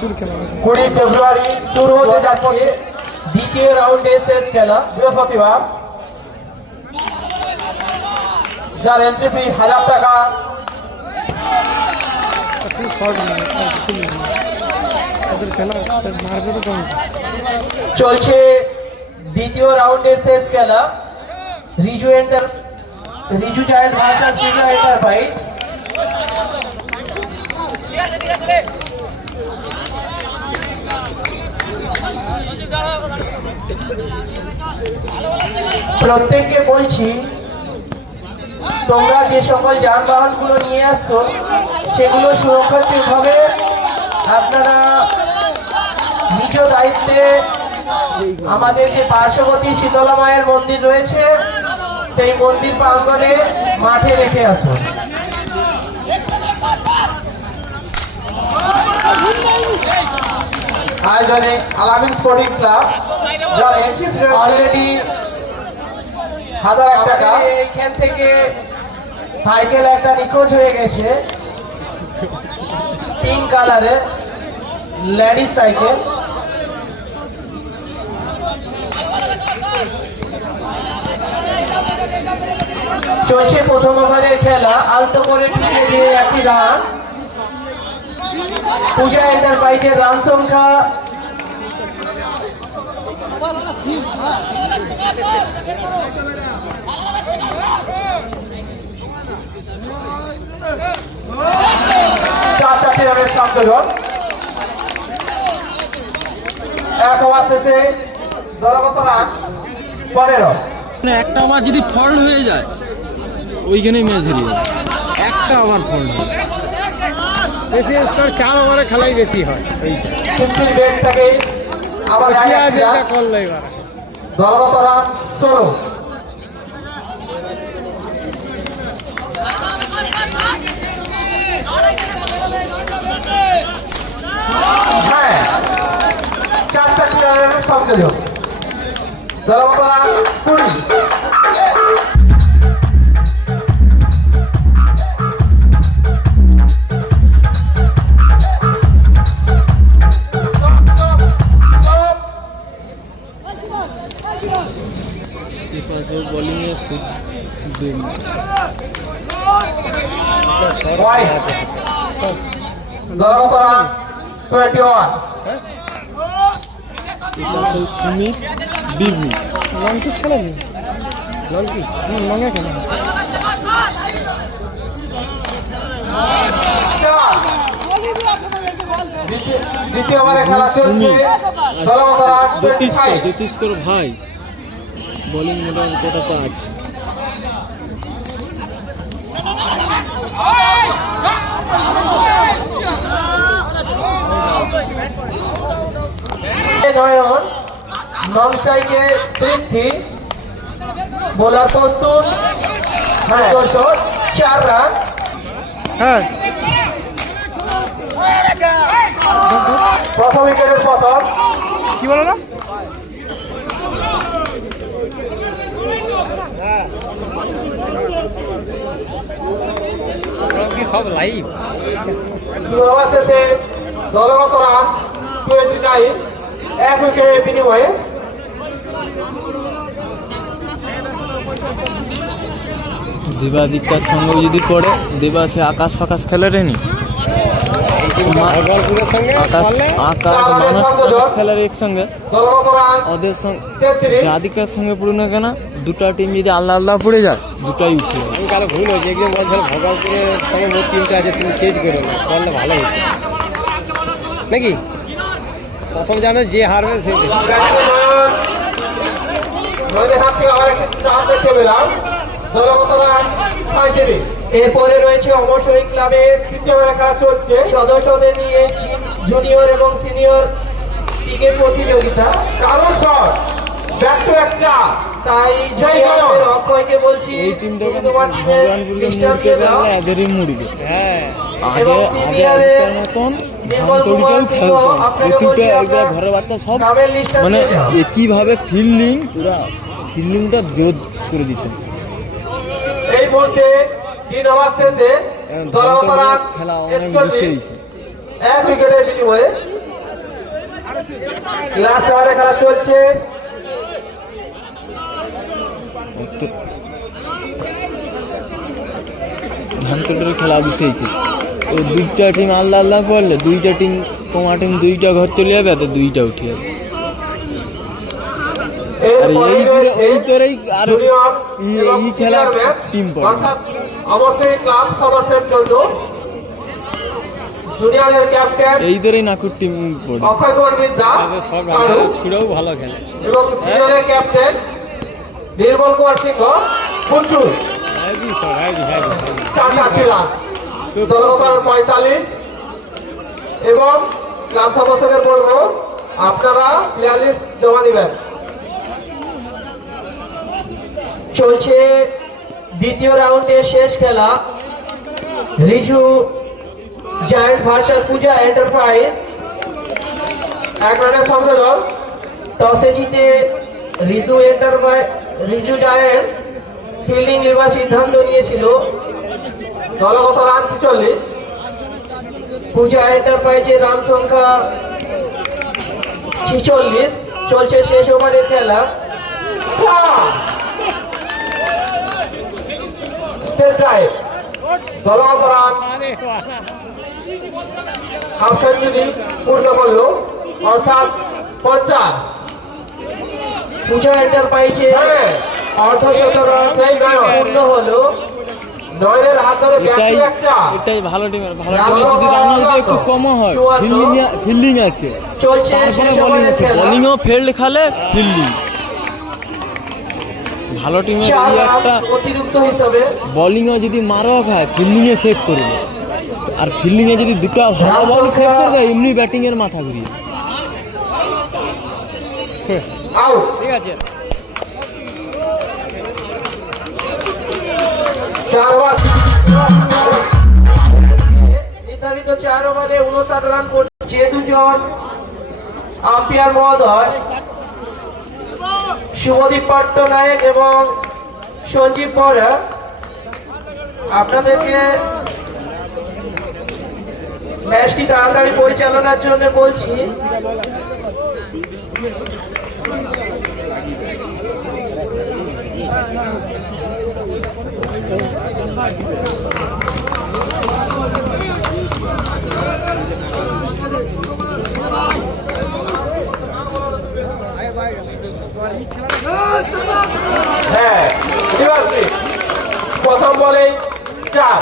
20 ফেব্রুয়ারি শুরু হতে যাচ্ছে দ্বিতীয় রাউন্ডে শেষ খেলা বৃহস্পতিবার, যার এন্ট্রি ফি 1000 টাকা। চলছে দ্বিতীয় রাউন্ডে শেষ খেলা Riju child versus Riju enterprise. প্রত্যেককে বলছি, তোমরা যে সকল যানবাহন গুলো নিয়ে আসছো সেগুলো সুরক্ষিত ভাবে আপনারা নিজ দায়িত্বে আমাদের যে পার্শ্ববর্তী শীতলা মায়ের মন্দির রয়েছে সেই মন্দির প্রাঙ্গণে মাঠে রেখে আসুন। আয়োজনে আলামিন স্পোর্টিং ক্লাব, যার এন্ট্রি ফি অলরেডি 1000 টাকা। এখান থেকে সাইকেল একটা নিখোঁজ হয়ে গেছে, পিঙ্ক কালারের লেডিস সাইকেল। চলছে প্রথম ওভারের খেলা, আলতো করে ঢুকে দিয়ে একটি রান। পূজা এন্টারপ্রাইজের রান সংখ্যা 4 রানের সংযোজন। এক ওভার শেষে দলগত রান 15। একটা ওভার যদি ফল্ট হয়ে যায় ওইখানেই ম্যাচ হেরে যাবে। একটা ওভার ফল্ট হয়, বেশি স্কোর 4 ওভারে খেলাই বেশি হয়। আবার দলগত রান 16। হ্যাঁ, 4 রানের সংযোজন। দলগত রান 20। বোলিংয়ে দলগত রান 21। সুমিত বিভু লং পিস খেলেন, লং পিস লঙে খেলেন। দ্বিতীয় ওভারে খেলা চলছে, দলগত রান 25। 33 করে ভাই, বোলিং মোটামুটি কতটা আছে। নয়ন নন স্ট্রাইকে তৃপ্তি, বোলার প্রস্তুত। হ্যাঁ, 4 রান। হ্যাঁ, প্রথম উইকেটের পতন। কি বলো না, সব লাইভ। শেষে দলগত রান 29, 1 উইকেটের বিনিময়ে। দেবাদিত্যার সঙ্গে যদি পড়ে, দেবা সে আকাশ ফাকাশ খেলে রেনি, খেলার একসঙ্গে ওদের সঙ্গে জাদিকার সঙ্গে পড়ে না কেন, দুটা টিম যদি আল্লাহ আল্লাহ পড়ে যায় দুটাই উঠে। আমি কারো ভুল হয়েছে, একদম বলছে ভগবানপুরের সঙ্গে মোট টিমটা আছে, তুমি চেঞ্জ করে না করলে ভালো হতো নাকি। প্রথম জানো যে হারবে সে এরপরে রয়েছে অমরশরী ক্লাবের তৃতীয় খেলা চলছে, সদস্যদের নিয়ে জুনিয়র এবং সিনিয়র লিগের প্রতিযোগিতা। কারো শট ব্যাক টু একটা, তাই জয় অক্ষয়কে বলছি এই টিমটা এদেরই মুড়বে। হ্যাঁ, মতন ঘরের বাচ্চা সব মানে কিভাবে ফিল্ডিংটা জোর করে দিত। এই মুহূর্তে 3 ওভার শেষে খেলা অনেক বেশি হয়েছে। 1 উইকেটের বিনিময়ে লাস্ট ওভারে খেলা চলছে। ধানকোটের খেলা বসেছে, ওই দুইটা টিম আলাদা আলাদা পড়লে দুইটা টিম, তোমার টিম দুইটা ঘর চলে যাবে তো দুইটা উঠে যাবে। আর এই তোরেই আর এই খেলা টিম পড়ে অবশ্যই ক্লাব সদস্যের জন্য জুনিয়রের ক্যাপ্টেন এই ধরেই নাকুর টিম পড়ে অক্ষয় কুমার বিদ্যা সব ভালো ছুড়েও ভালো খেলে এবং সিনিয়রের ক্যাপ্টেন নির্মল কুমার সিংহ পুচু 45 এবং ক্লাব সদস্যদের বলবো আপনারা প্লেয়ার লিস্ট জমা দিবেন। চলছে দ্বিতীয় রাউন্ডের শেষ খেলা, রিজু জায়ান্ট ভার্সেস পূজা এন্টারপ্রাইজ। 1 রানের সংযোজন, টসে জিতে রিজু জায়ান্ট ফিল্ডিং নেওয়ার সিদ্ধান্ত নিয়েছিল। দলগত রান 46, পূজা এন্টারপ্রাইজের রান সংখ্যা 46। চলছে শেষ ওভারের খেলা। দলগত রান হাফ সেঞ্চুরি পূর্ণ করল, অর্থাৎ 50। পূজা এন্টারপ্রাইজে অর্ধশতক পূর্ণ হলো। নয়নের হাত ধরে এটাই ভালো টিমের, ভালো টিমের যদি রান হয়তো একটু কম হয়, ফিল্ডিং আছে, তারপরে বোলিং আছে, বোলিংও ফিল্ড খেলে ফিল্ডিং। ভালো টিমের একটা অতিরিক্ত হিসাবে বোলিংও যদি মারো খায় ফিল্ডিংয়ে সেভ করবে, আর ফিল্ডিংয়ে যদি দুটো ভালো বল সেভ করবে এমনি ব্যাটিং এর মাথা ঘুরিয়ে। ঠিক আছে, নির্ধারিত 4 ওভারে 59 রান করছে যে দুজন আম্পায়ার মহোদয় শুভদীপ পট্টনায়ক এবং সঞ্জীব বরা। আপনাদেরকে ম্যাচটি তাড়াতাড়ি পরিচালনার জন্য বলছি। হ্যাঁ, প্রথম বলে 4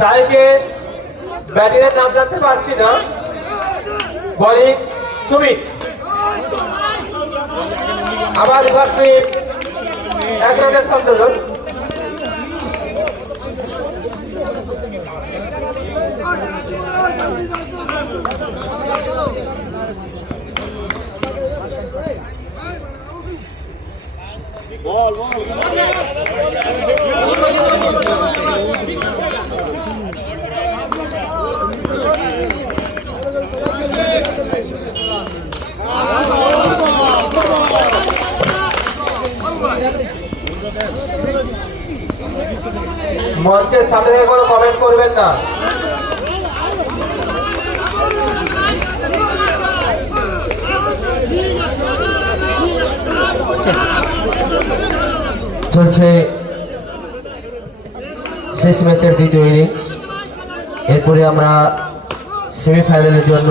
তাইকে ব্যাটিং এর নাম জানতে পারছি না। বলিং সুমিত, আবার 1 রানের সংযোজন। মঞ্চের সামনে থেকে কোনো কমেন্ট করবেন না। চলছে শেষ ম্যাচের দ্বিতীয় ইনিংস। এরপরে আমরা সেমিফাইনালের জন্য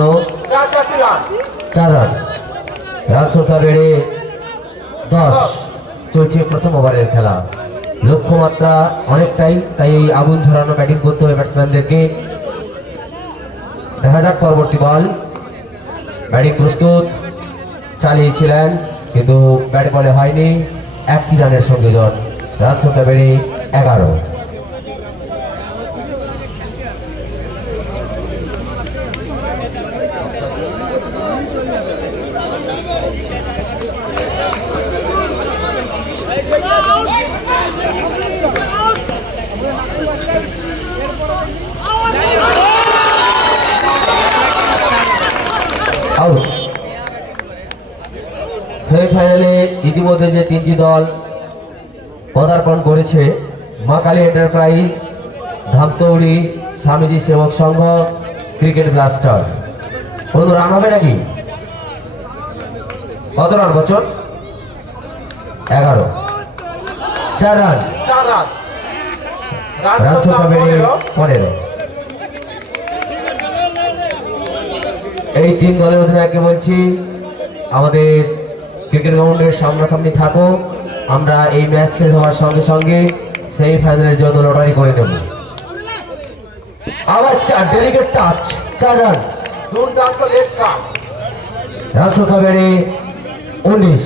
4 রান, রান সংখ্যা বেড়ে 10। চলছে প্রথম ওভারের খেলা, লক্ষ্যমাত্রা অনেকটাই, তাই এই আগুন ঝরানো ব্যাটিং করতে হবে ব্যাটসম্যানদেরকে। দেখা যাক পরবর্তী বল। ব্যাটিং প্রস্তুত, চালিয়েছিলেন কিন্তু ব্যাট বলে হয়নি। 1টি রানের সংযোজন, রান সংখ্যা বেড়ে 11। সেমিফাইনালে ইতিমধ্যে যে 3টি দল পদার্পণ করেছে, মা কালী এন্টারপ্রাইজ, ধামতৌড়ি স্বামীজি সেবক সংঘ, ক্রিকেট ব্লাস্টার। কোনো রান হবে নাকি? কত রান বছর? 11, 4 রান। রান সংখ্যা বেড়ে 15। এই 3 দলের অধিনায়ককে বলছি আমাদের ক্রিকেট গ্রাউন্ডের সামনাসামনি থাকো, আমরা এই ম্যাচ শেষ হওয়ার সঙ্গে সঙ্গে সেমিফাইনালের জন্য লটারি করে নেব। আবার 4 ডেলিকেট টাচ, 4 রান। দুর্দান্ত লেগ কাট। রান সংখ্যা বেড়ে 19।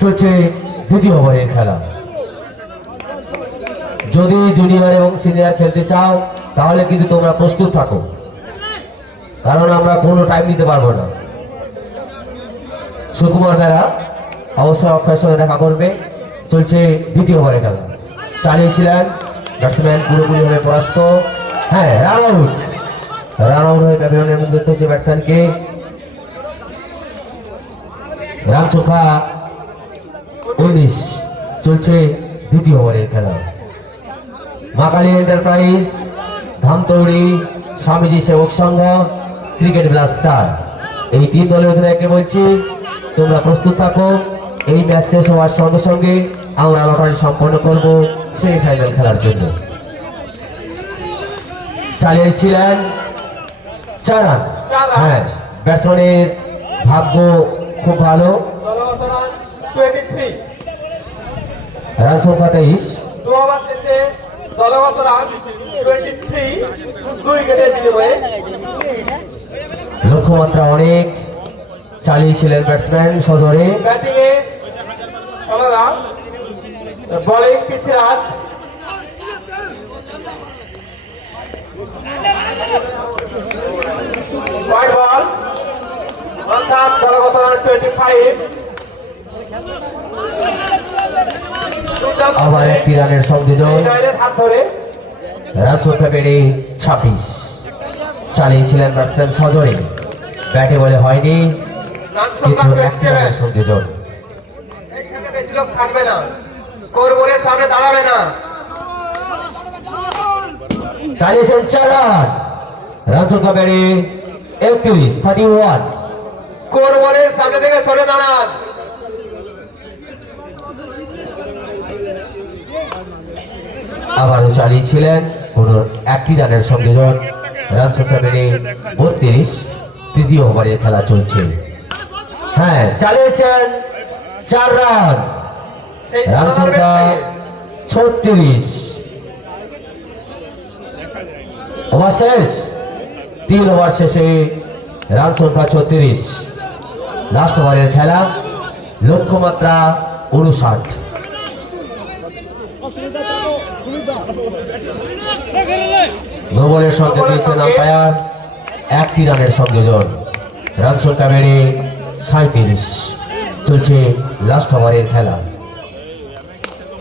চলছে দ্বিতীয় ওভারের খেলা। যদি জুনিয়র এবং সিনিয়র খেলতে চাও তাহলে কিন্তু তোমরা প্রস্তুত থাকো, কারণ আমরা কোনো টাইম দিতে পারবো না। সুকুমার বেড়া অবশ্যই অক্ষয়ের সঙ্গে দেখা করবে। চলছে দ্বিতীয় ওভারের খেলা। চালিয়েছিলেন ব্যাটসম্যান পুরোপুরি ভাবে পরাস্ত। হ্যাঁ, রান আউট। রান আউট হয়ে প্যাভিলিয়নের মধ্যে হচ্ছে ব্যাটসম্যানকে। রান সংখ্যা 19। চলছে দ্বিতীয় ওভারের খেলা। মাকালী এন্টারপ্রাইজ, ধামতৌড়ি, স্বামীজি সেবক সংঘ, ক্রিকেট ব্লাস্টার, এই 3 দলের অধিনায়ককে বলছি তোমরা প্রস্তুত থাকো। এই ম্যাচ শেষ হওয়ার সঙ্গে সঙ্গে আমরা লটারি সম্পন্ন করব সেমিফাইনাল খেলার জন্য। চালিয়েছিলেন 4 রান। হ্যাঁ, ব্যাটসম্যানের ভাগ্য খুব ভালো। রান সংখ্যা 23। দলগত রান 23, 2 উইকেটের বিনিময়ে। লক্ষ্যমাত্রা অনেক। চালিয়েছিলেন ব্যাটসম্যান সজরে। ব্যাটিং এ সমাদা, বোলিং পৃথ্বীরাজ। হোয়াইট বল, অর্থাৎ দলগত রান 25। আবার একটি রানের সংযোজন। হাত ধরে রান সংখ্যা বেড়ে 26। চালিয়েছিলেন ব্যাটসম্যান সজরে। ব্যাটে বলে হয়নি, রান কিন্তু সংখ্যা একটি রানের সংযোজন। এখানে বেশি লোক থাকবে না, স্কোর বোর্ডের সামনে দাঁড়াবে না। চালিয়েছেন 4 রান। রান সংখ্যা বেড়ে 31, 31। স্কোর বোর্ডের সামনে থেকে সরে দাঁড়ান। আবারও চালিয়েছিলেন কোন একটি রানের সংযোজন। রান সংখ্যা বেড়ে 32। তৃতীয় ওভারের খেলা চলছে। হ্যাঁ, চালিয়েছেন 4 রান। রান সংখ্যা 36। ওভার শেষ। 3 ওভার শেষে রান সংখ্যা 36। লাস্ট ওভারের খেলা। লক্ষ্যমাত্রা 59। নো বলের সঙ্গে দিয়েছেন আম্পায়ার। একটি রানের সংযোজন। রান সংখ্যা বেড়ে 37। চলছে লাস্ট ওভারের খেলা।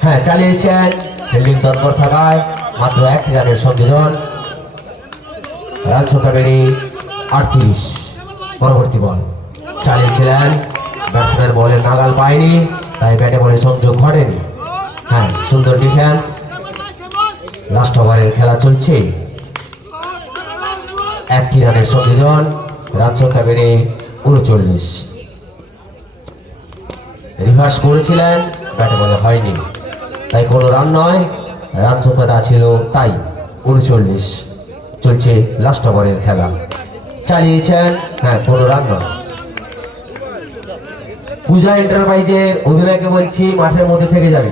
হ্যাঁ, চালিয়েছেন ফিল্ডিং তৎপর থাকায় মাত্র একটি রানের সংযোজন। রান সংখ্যা বেড়ে 38। পরবর্তী বল। চালিয়েছিলেন ব্যাটসম্যান বলের নাগাল পায়নি, তাই ব্যাটে বলে সংযোগ ঘটেনি। হ্যাঁ, সুন্দর ডিফেন্স। লাস্ট ওভারের খেলা চলছে। একটি রানের সংযোজন। রান সংখ্যা বেড়ে 39। রিভার্স করেছিলেন, ব্যাটে বলে হয়নি, তাই কোনো রান নয়। রান সংখ্যা ছিল তাই 39। চলছে লাস্ট ওভারের খেলা। চালিয়েছেন, হ্যাঁ, কোনো রান নয়। পূজা এন্টারপ্রাইজের অধিনায়ককে বলছি মাঠের মধ্যে থেকে যাবে।